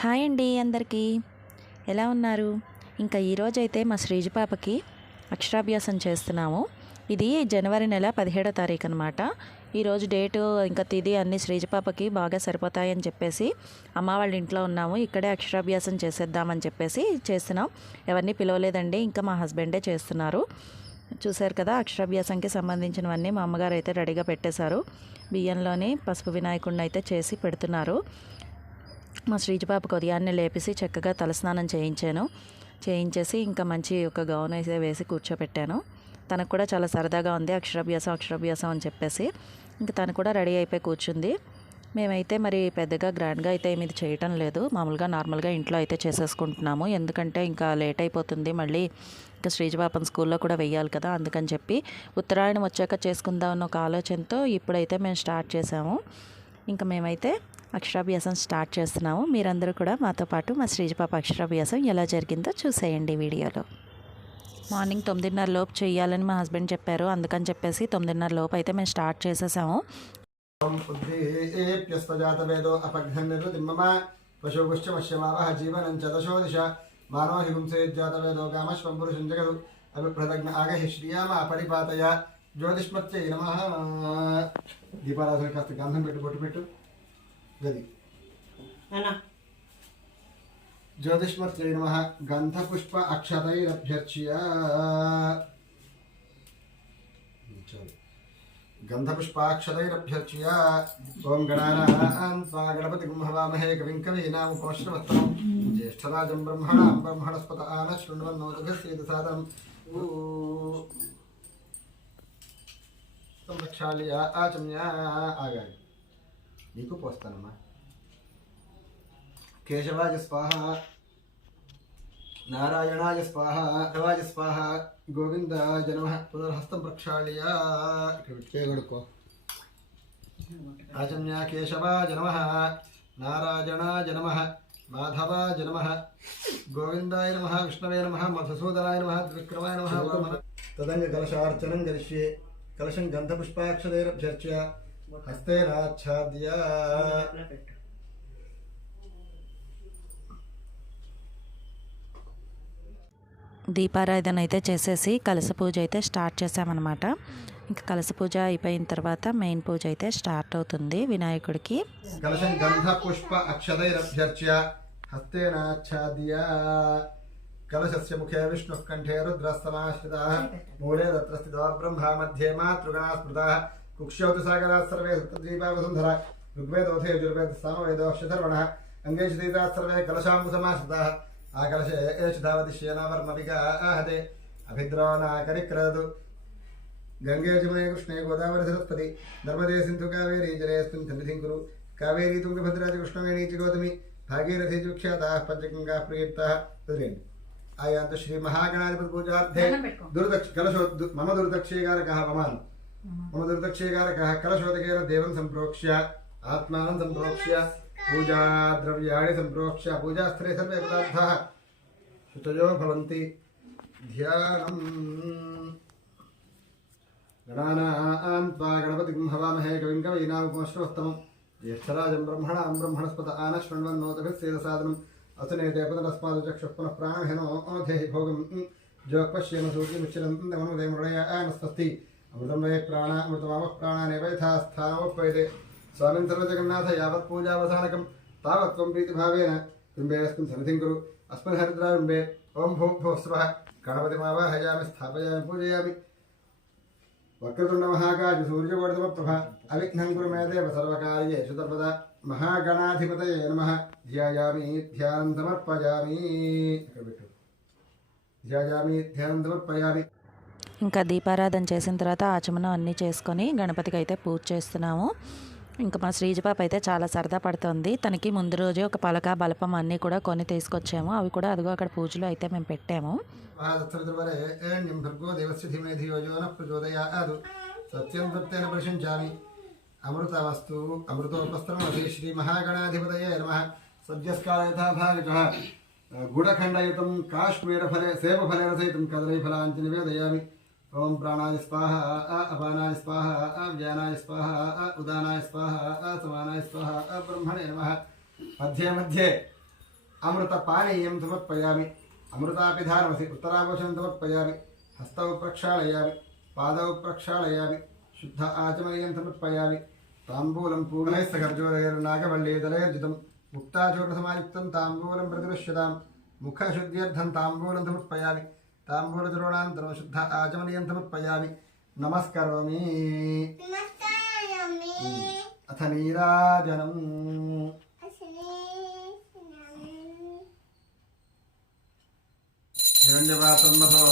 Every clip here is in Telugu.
హాయ్ అండి అందరికీ, ఎలా ఉన్నారు? ఇంకా ఈరోజైతే మా శ్రీజ పాపకి అక్షరాభ్యాసం చేస్తున్నాము. ఇది జనవరి నెల 17వ తారీఖు అనమాట. ఈరోజు డేటు ఇంకా తిది అన్ని శ్రీజ పాపకి బాగా సరిపోతాయని చెప్పేసి అమ్మ వాళ్ళ ఇంట్లో ఉన్నాము. ఇక్కడే అక్షరాభ్యాసం చేసేద్దామని చెప్పేసి చేస్తున్నాం. ఎవరిని పిలవలేదండి, ఇంకా మా హస్బెండే చేస్తున్నారు. చూశారు కదా, అక్షరాభ్యాసంకి సంబంధించినవన్నీ మా అమ్మగారు అయితే రెడీగా పెట్టేశారు. బియ్యంలోని పసుపు వినాయకుడిని అయితే చేసి పెడుతున్నారు. మా శ్రీజపాపకు ఉదయాన్నే లేపేసి చక్కగా తలస్నానం చేయించేసి ఇంకా మంచి ఒక గౌన్ అయితే వేసి కూర్చోపెట్టాను. తనకు కూడా చాలా సరదాగా ఉంది అక్షరాభ్యాసం అని చెప్పేసి. ఇంకా తను కూడా రెడీ అయిపోయి కూర్చుంది. మేమైతే మరి పెద్దగా గ్రాండ్గా అయితే ఏమి చేయటం లేదు, మామూలుగా నార్మల్గా ఇంట్లో అయితే చేసేసుకుంటున్నాము. ఎందుకంటే ఇంకా లేట్ అయిపోతుంది, మళ్ళీ ఇంకా శ్రీజపాపను స్కూల్లో కూడా వెయ్యాలి కదా, అందుకని చెప్పి ఉత్తరాయణం వచ్చాక చేసుకుందాం అన్న ఒక ఆలోచనతో ఇప్పుడైతే మేము స్టార్ట్ చేసాము. ఇంకా మేమైతే అక్షరాభ్యాసం స్టార్ట్ చేస్తున్నాము. మీరందరూ కూడా మాతో పాటు మా శ్రీజపాప అక్షరాభ్యాసం ఎలా జరిగిందో చూసేయండి వీడియోలో. మార్నింగ్ 9:30 లోపు చేయాలని మా హస్బెండ్ చెప్పారు, అందుకని చెప్పేసి 9:30 లోపు అయితే మేము స్టార్ట్ చేసేసాము. దీపారాధన కాస్త గంధం పెట్టు గది ज्योतिष्मत्यै नमः गन्धपुष्प अक्षतैरभ्यर्च्य गन्धपुष्पाक्षतैरभ्यर्च्य ओं गणानां त्वा गणपतिं हवामहे कविं कवीनामुपमश्रवस्तमं ज्येष्ठराजं ब्रह्मणां ब्रह्मणस्पत आनः शृण्वन्नोदघस्येदसादनं प्रक्षाल्य आचम्य आगाय నీకు పోస్తానమ్మా. కేశవాయ స్వాహ, నారాయణాయ స్వాహ, శివాయ స్వాహ, గోవిందాయ నమః. పునర్హస్తం ప్రక్షాళ్య ఇక్కడ చేయగడుకో. ఆచమ్య కేశవాయ నమః, నారాయణాయ నమః, మాధవాయ నమః, గోవిందాయ నమః, విష్ణవే నమః, మధుసూదనాయ నమః, త్రివిక్రమాయ నమః. తదంగ కలశార్చనం కరిష్యే. కలశం గంధపుష్పాక్షతైరభ్యర్చ్య హస్తేనాచ్ఛాద్య. దీపారాధన అయితే చేసేసి కలశ పూజ అయితే స్టార్ట్ చేసామన్నమాట. ఇంకా కలశ పూజ అయిపోయిన తర్వాత మెయిన్ పూజ అయితే స్టార్ట్ అవుతుంది వినాయకుడికి. కలశం గంధ పుష్ప అక్షతైరభ్యర్చ్య హస్తేనాచ్ఛాద్య. కలశస్య ముఖే విష్ణుః కంఠే రుద్రస్తమాశ్రితః మూలే తత్ర స్థితో బ్రహ్మ మధ్యే మాతృగణా స్మృతః కుక్ష్యౌతు సాగరాः సర్వే సప్తద్వీపావసుంధరా ఋగ్వేదోథే యజుర్వేద సామవేదోషధర్వణः అంగే చిదీతాः సర్వే కలశాంబుసమాశ్రితాः. ఆ కలశే ఏషధావతిశ్యేనావర్మవిగాహతే అభిద్రోణాకరిక్రదు. గంగే జమునే కృష్ణే గోదావరి సరస్వతి నర్మదే సింధు కావేరీ జలేస్మిన్ సన్నిధిం కురు. కావేరీ తుంగభద్రా చ కృష్ణవేణీ చ గోదావరి భాగీరథీ చ విఖ్యాతాः పంచగంగా ప్రియర్తాः. వదిలేండి. ఆయాంతు శ్రీ మహాగణాధిపతి పూజార్థే మమ దుర్దక్షేకారకः పమాన్ మమ దుర్దక్షేకారకः కలశోదకేన దేవం సంప్రోక్ష్య ఆత్మానం సంప్రోక్ష్య పూజా ద్రవ్యాణి సంప్రోక్ష్య పూజాస్థలే సర్వే పదార్థాः శుచయో భవంతి. ధ్యానం. గణానాం త్వా గణపతిం హవామహే కవిం కవీనాముపమశ్రవస్తమం జ్యేష్ఠరాజం బ్రహ్మణాం బ్రహ్మణస్పత ఆనః శృణ్వన్నోతభిస్సేదసాదనం అసునేతే పునరస్మాదు చక్షుః పునః ప్రాణహినో దేహి భోగం జోపశ్యేమ సూర్యమిశ్చిరం దమనుదే మృడయానస్వస్తి. అమృతం వే ప్రాణ అమృతమామః ప్రాణానేవ యథా స్థానముపైతే. స్వామిన్ సర్వజగన్నాథ యావత్ పూజావసానకం తావత్ త్వం ప్రీతిభావేన బింబేऽस्मिन् సన్నిధిం కురు. అస్మిన్ హరిద్రాబింబే ఓం భూర్భువః స్వః గణపతిమావాహయామి స్థాపయామి పూజయామి. వక్రతుండ మహాకాయ సూర్యకోటితమప్రభ అవిఘ్నం కురు మే దేవ సర్వకార్యేషు సర్వదా. మహాగణాధిపతయే నమః. ధ్యాయామి ధ్యానం సమర్పయామి. ధ్యాయామి ధ్యానం సమర్పయామి. ఇంకా దీపారాధన చేసిన తర్వాత ఆచమనం అన్నీ చేసుకొని గణపతికి అయితే పూజ చేస్తున్నాము. ఇంకా మా శ్రీజపాప అయితే చాలా సరదా పడుతుంది. తనకి ముందు రోజే ఒక పలక బలపం అన్నీ కూడా కొని తీసుకొచ్చాము, అవి కూడా అదిగో అక్కడ పూజలో అయితే మేము పెట్టాము. సత్యం సత్యేన ప్రశంచామి. అమృతమస్తు అమృతోపస్త్రమధి శ్రీ మహాగణాధిపతయే నమః. సద్యస్కాల యథాభావికః గుడఖండయుతం కాశ్మీరఫలే సేవఫలేన సహితం కదలీఫలాంచి నివేదయామి. ओम प्राणाय स्वाहा अपानाय स्वाहा व्यानाय स्वाहा उदानाय स्वाहा समानाय स्वाहा ब्रह्मणे नमः। मध्ये मध्ये अमृतपानीयं समर्पयामि अमृतापिधानमसि उत्तरावशं समर्पयामि हस्तौ प्रक्षालयामि पादौ प्रक्षालयामि शुद्ध आचमनीयं समर्पयामि ताम्बूलं पूर्णैस्सखर्जूरैर्नागवल्लीदलैर्जितं मुक्ताचूर्णसमायुक्तं ताम्बूलं प्रतिगृह्यतां मुखशुद्ध्यर्थं ताम्बूलं समर्पयामि ताम्बूलचूर्णानन्तरं शुद्ध आचमनीयं समर्पयामि नमस्करोमि अथ नीराजनम् हिरण्यवातन्मथो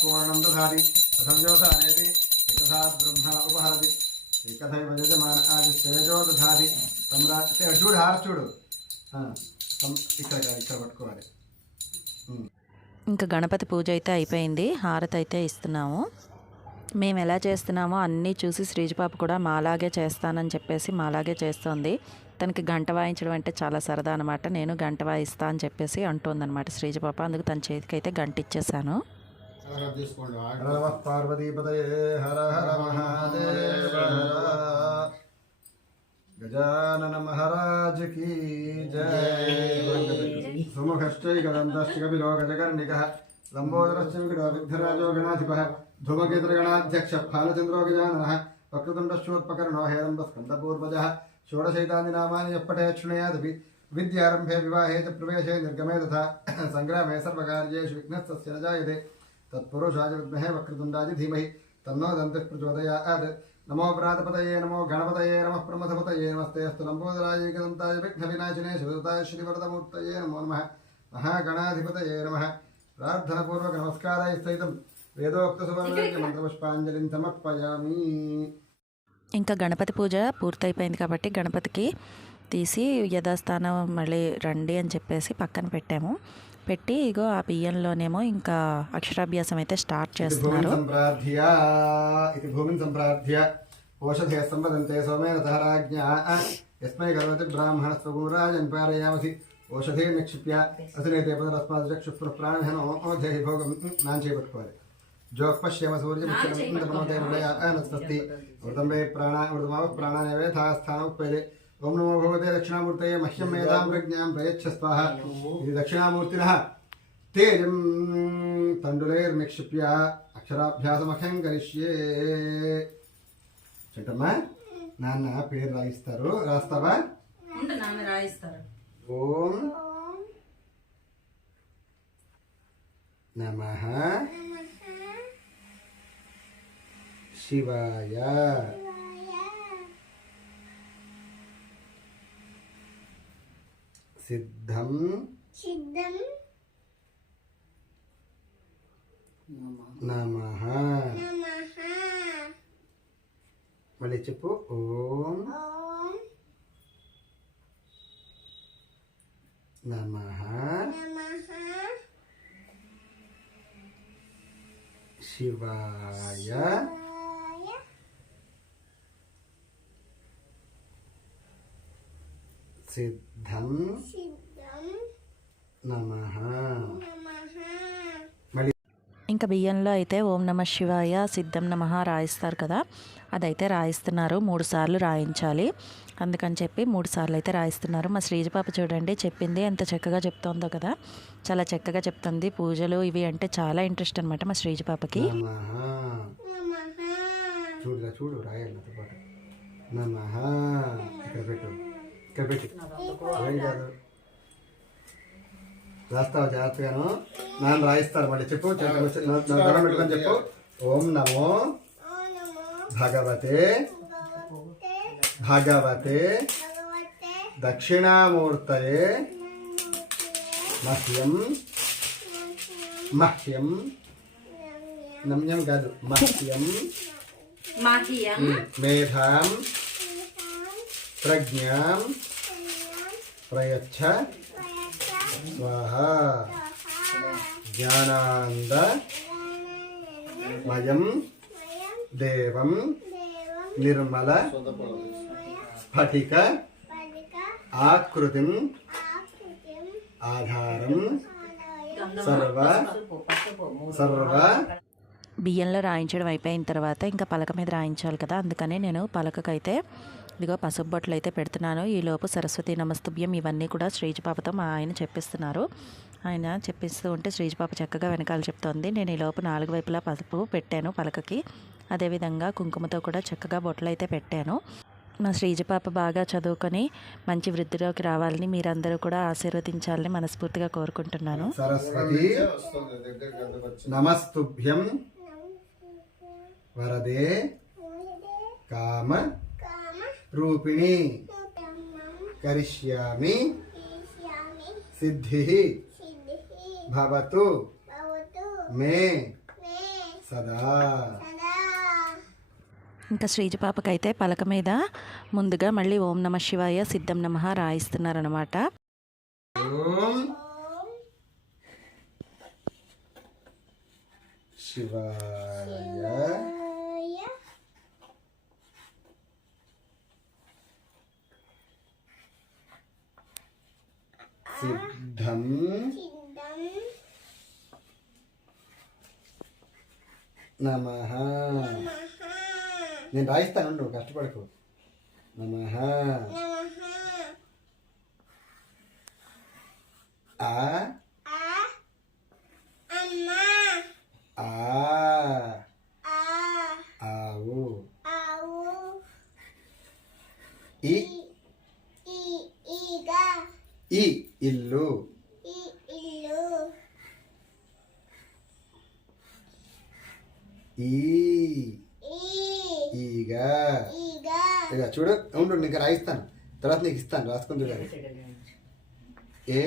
पूर्णं दधाति तथव्योतानेति एकथा ब्रह्म उपहरति एकथैव यजमान आदित्येजो दधाति చూడు హార చూడు ఇక్కడ పట్టుకోవాలి. ఇంకా గణపతి పూజ అయితే అయిపోయింది. హారతి అయితే ఇస్తున్నాము. మేము ఎలా చేస్తున్నామో అన్నీ చూసి శ్రీజపాప కూడా మాలాగే చేస్తానని చెప్పేసి మాలాగే చేస్తోంది. తనకి గంట వాయించడం అంటే చాలా సరదా అనమాట. నేను గంట వాయిస్తా అని చెప్పేసి అంటుందన్నమాట శ్రీజపాప. అందుకు తన చేతికి అయితే గంట ఇచ్చేసాను. పార్వతీపతయే హర హర మహాదేవ गजानन महाराज की जय सुमुखश्चैकदन्तश्चकपिलो गजकर्णिकः लम्बोदरश्च विघ्नराजो गणाधिपः धूमकेतुर्गणाध्यक्ष फालचन्द्रो गजाननः वक्रतुण्डश्चोत्पकर्णो हेरम्बस्कन्दपूर्वजः षोडशैतानि नामानि यः पठेत् शृणुयादपि विद्यारम्भे विवाहे च प्रवेशे निर्गमे तथा सङ्ग्रामे सर्वकार्येषु विघ्नस्तस्य न जायते तत्पुरुषाय विद्महे वक्रतुण्डाय धीमहि तन्नो दन्तिः प्रचोदयात् नमो प्रातपतये नमो गणपतये नमः प्रमथपतये नमस्ते अस्तु लम्बोदराय एकदन्ताय विघ्नविनाशिने शिवदूताय श्रीवरदमूर्तये नमो नमः महागणाधिपतये नमः प्रार्थनापूर्वक नमस्काराय सहितं వేదోక్తసువర్ణమంత్రపుష్పాంజలిం సమర్పయామి. ఇంకా గణపతి పూజ పూర్తయిపోయింది కాబట్టి గణపతికి తీసి యథాస్థానం మళ్ళీ రండి అని చెప్పేసి పక్కన పెట్టాము. పెట్టి ఇగో ఆ బియ్యంలోనేమో ఇంకా అక్షరాభ్యాసం అయితే స్టార్ట్ చేస్తున్నారు. భూమిని సంప్రార్థ్య ఓషధే సంవదంతే సోమేన సహరాజ్ఞా యస్మై కరోతి బ్రాహ్మణ స్వగూరాజన్ పారయామసి ఓషధే నిక్షిప్య అసునేతే పదరస్మాత్ చక్షుః ప్రాణహనోధేహి భోగం నాన్ చేపట్టుకోవాలి. జోక్పశ్యమ సూర్యముఖ్యమతే వృతంబే వృతమావ ప్రాణానేవేథాస్థానం ఉపేదే. ఓం నమో భగవతే దక్షిణామూర్తయే మహ్యం మేధాం ప్రజ్ఞాం ప్రయచ్ఛ స్వాహ. ఇది దక్షిణామూర్తినః తేజం తండులైర్నిక్షిప్య అక్షరాభ్యాసమఖం కరిష్యే. చెట్టమ్మ నాన్న పేరు రాయిస్తారు, రాస్తావా? ఓం నమః శివాయ సిద్ధం నమః. మళ్ళీ చెప్పు. ఓం నమః శివాయ సిద్ధం నమః. ఇంకా బియ్యంలో అయితే ఓం నమ శివాయ సిద్ధం నమః రాయిస్తారు కదా, అదైతే రాయిస్తున్నారు. 3 సార్లు రాయించాలి. అందుకని చెప్పి 3 సార్లు అయితే రాయిస్తున్నారు. మా శ్రీజపాప చూడండి చెప్పింది ఎంత చక్కగా చెప్తోందో కదా, చాలా చక్కగా చెప్తుంది. పూజలు ఇవి అంటే చాలా ఇంట్రెస్ట్ అనమాట మా శ్రీజపాపకి. చూడుగా చూడు రాయాలి నాతో పాటు. నమః ఇక్కడ పెట్టు, ఇక్కడ పెట్టు. కాదు రాస్తావు జాగ్రత్తగాను. నాన్న రాయిస్తారు. మళ్ళీ చెప్పు, దండం పెట్టుకొని చెప్పు. ఓం నమో భగవతే భగవతే దక్షిణామూర్తయే మహ్యం మహ్యం నమ్యం కాదు మహ్యం మేధాం ప్రజ్ఞాం ప్రయచ్ఛ స్వాహ. జ్ఞానానంద మయం దేవం నిర్మల స్ఫటిక ఆకృతిం ఆధారం సర్వ సర్వ. బియ్యంలో రాయించడం అయిపోయిన తర్వాత ఇంకా పలక మీద రాయించాలి కదా, అందుకని నేను పలకకైతే ఇదిగో పసుపు బొట్లు అయితే పెడుతున్నాను. ఈలోపు సరస్వతి నమస్తుభ్యం ఇవన్నీ కూడా శ్రీజ పాపతో మా ఆయన చెప్పిస్తున్నారు. ఆయన చెప్పిస్తూ ఉంటే శ్రీజ పాప చక్కగా వెనకాల చెప్తోంది. నేను ఈలోపు 4 వైపులా పసుపు పెట్టాను పలకకి. అదేవిధంగా కుంకుమతో కూడా చక్కగా బొట్లు అయితే పెట్టాను. మా శ్రీజ పాప బాగా చదువుకొని మంచి వృద్ధిలోకి రావాలని మీరందరూ కూడా ఆశీర్వదించాలని మనస్ఫూర్తిగా కోరుకుంటున్నాను. సరస్వతి నమస్తుభ్యం వరదే కామ రూపిణి కరిష్యామి సిద్ధి భవతు మే సదా. ఇంకా శ్రీజ పాపకైతే పలక మీద ముందుగా మళ్ళీ ఓం నమ శివాయ సిద్ధం నమః రాయిస్తున్నారనమాట. ఓం శివాయ సిద్ధం నమః. నేను రాయిస్తాను, నువ్వు కష్టపడకు. నమః ఆ ఆవు ఈ ఇల్లు ఈగ. ఇక చూడు, ఉండు నీకు రాయిస్తాను, తర్వాత నీకు ఇస్తాను, రాసుకుని చూడాలి. ఏ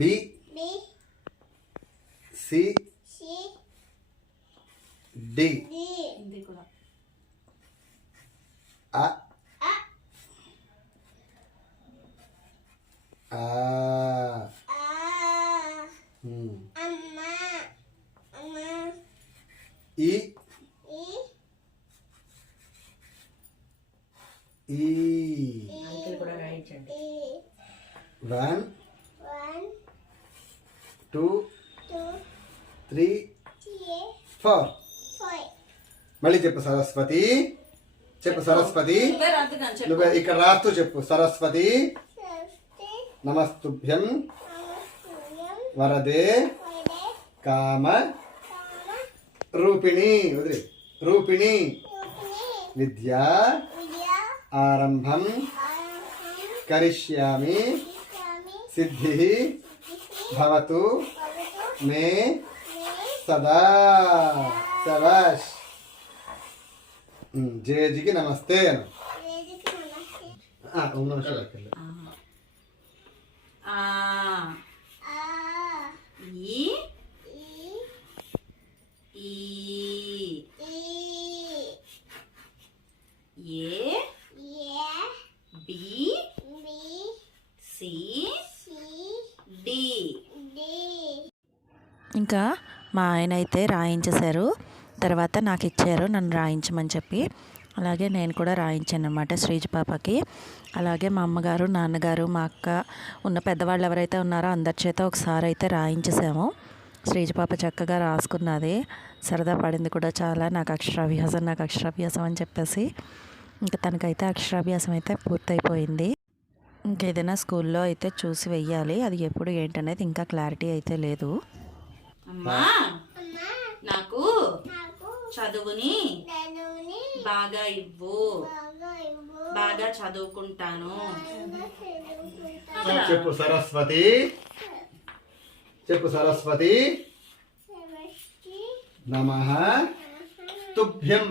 బి సి డి ఆ ఈ వన్ 2 3 4. మళ్ళీ చెప్పు సరస్వతి, చెప్పు సరస్వతి. నువ్వు ఇక్కడ రాస్తూ చెప్పు. సరస్వతి నమస్తుభ్యం వరదే కామ రూపిణి వదిలి రూపిణి విద్యా ఆరంభం కరిష్యామి సిద్ధి భవతు మే సదా. శభాష్. జేజికి నమస్తే అను. ఓం నమః శివాయ. ఇంకా మా ఆయన అయితే రాయించేశారు. తర్వాత నాకు ఇచ్చారు నన్ను రాయించమని చెప్పి. అలాగే నేను కూడా రాయించాను అనమాట శ్రీజ పాపకి. అలాగే మా అమ్మగారు, నాన్నగారు, మా అక్క, ఉన్న పెద్దవాళ్ళు ఎవరైతే ఉన్నారో అందరి చేత ఒకసారి అయితే రాయించేసాము. శ్రీజ పాప చక్కగా రాసుకున్నది, సరదా పడింది కూడా చాలా. నాకు అక్షరాభ్యాసం అని చెప్పేసి ఇంకా తనకైతే అక్షరాభ్యాసం అయితే పూర్తయిపోయింది. ఇంకేదైనా స్కూల్లో అయితే చూసి వెయ్యాలి, అది ఎప్పుడు ఏంటనేది ఇంకా క్లారిటీ అయితే లేదు. అమ్మా నాకు చదువుని బాగా ఇవ్వు, బాగా చదువుకుంటాను. చెప్పు సరస్వతి, చెప్పు సరస్వతి నమః తుభ్యం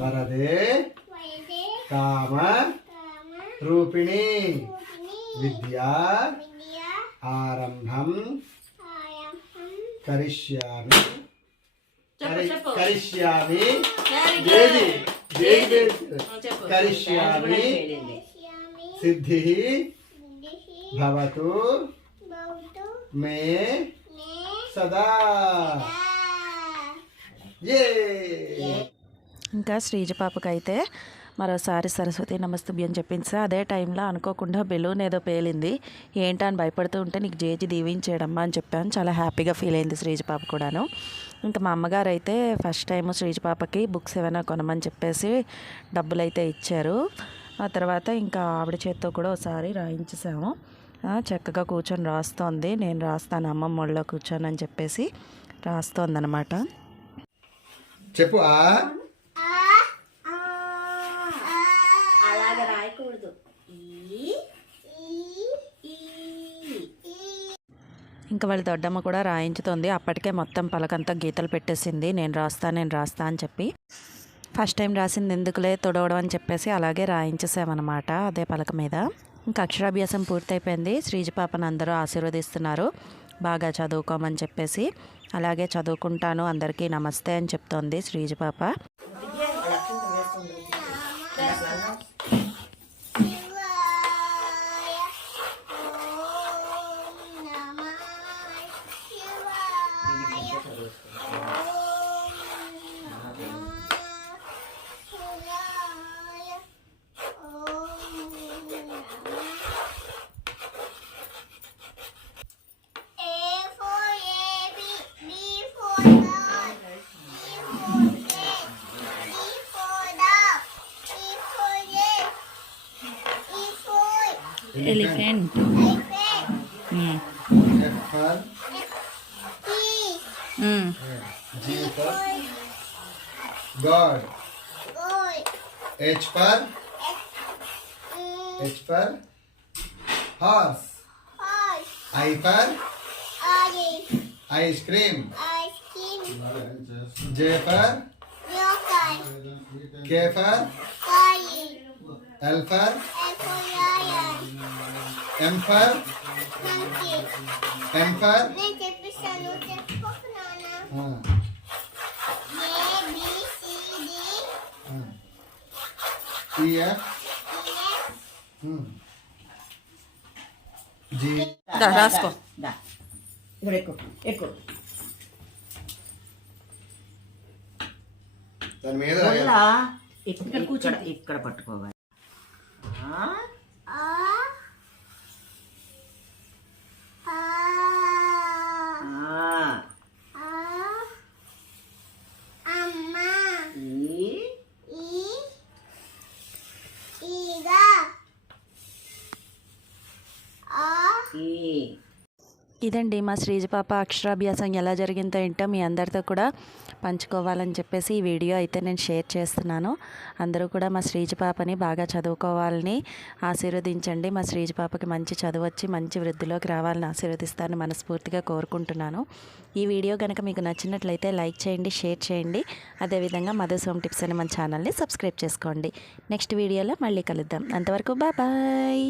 వరదే కామ రూపిణి విద్యా ఆరంభం కరిష్యామి కరిష్యామి కరిష్యామి సిద్ధి భవతు మే సదా. ఇంకా శ్రీజ పాపకైతే మరోసారి సరస్వతి నమస్తుభ్యం చెప్పింది. అదే టైంలో అనుకోకుండా బెలూన్ ఏదో పేలింది. ఏంటని భయపడుతూ ఉంటే నీకు జేజి దీవించేయడమ్మా అని చెప్పాను. చాలా హ్యాపీగా ఫీల్ అయింది శ్రీజ పాప కూడాను. ఇంకా మా అమ్మగారు అయితే ఫస్ట్ టైం శ్రీజ పాపకి బుక్స్ ఏమైనా కొనమని చెప్పేసి డబ్బులు అయితే ఇచ్చారు. ఆ తర్వాత ఇంకా ఆవిడ చేత్తో కూడా ఒకసారి రాయించేసాము. చక్కగా కూర్చొని రాస్తోంది. నేను రాస్తాను అమ్మమ్మ ఒళ్ళో కూర్చొని చెప్పేసి రాస్తోంది అనమాట. చెప్పు. అలాగ రాయకూడదు. ఇంకా వాళ్ళ దొడ్డమ్మ కూడా రాయించుతుంది. అప్పటికే మొత్తం పలకంతా గీతలు పెట్టేసింది. నేను రాస్తా అని చెప్పి ఫస్ట్ టైం రాసింది ఎందుకులే తొడవడం అని చెప్పేసి అలాగే రాయించేసామన్నమాట అదే పలక మీద. ఇంకా అక్షరాభ్యాసం పూర్తయిపోయింది. శ్రీజ పాపను అందరూ ఆశీర్వదిస్తున్నారు బాగా చదువుకోమని చెప్పేసి. అలాగే చదువుకుంటాను, అందరికీ నమస్తే అని చెప్తోంది శ్రీజ పాప. Elephant. F for G for God. H for horse. I for ice cream. J for K for L for M for N for E F G. రాసుకో. ఇక్కడ ఎక్కువ దాని మీద ఇక్కడ పట్టుకోవాలి. ఇదండి మా శ్రీజ పాప అక్షరాభ్యాసం ఎలా జరిగిందో ఏంటో మీ అందరితో కూడా పంచుకోవాలని చెప్పేసి ఈ వీడియో అయితే నేను షేర్ చేస్తున్నాను. అందరూ కూడా మా శ్రీజ పాపని బాగా చదువుకోవాలని ఆశీర్వదించండి. మా శ్రీజ పాపకి మంచి చదువు వచ్చి మంచి వృద్ధిలోకి రావాలని ఆశీర్వదిస్తానని మనస్ఫూర్తిగా కోరుకుంటున్నాను. ఈ వీడియో కనుక మీకు నచ్చినట్లయితే లైక్ చేయండి, షేర్ చేయండి. అదేవిధంగా మదర్స్ హోమ్ టిప్స్ అని మన ఛానల్ని సబ్స్క్రైబ్ చేసుకోండి. నెక్స్ట్ వీడియోలో మళ్ళీ కలుద్దాం. అంతవరకు బాయ్.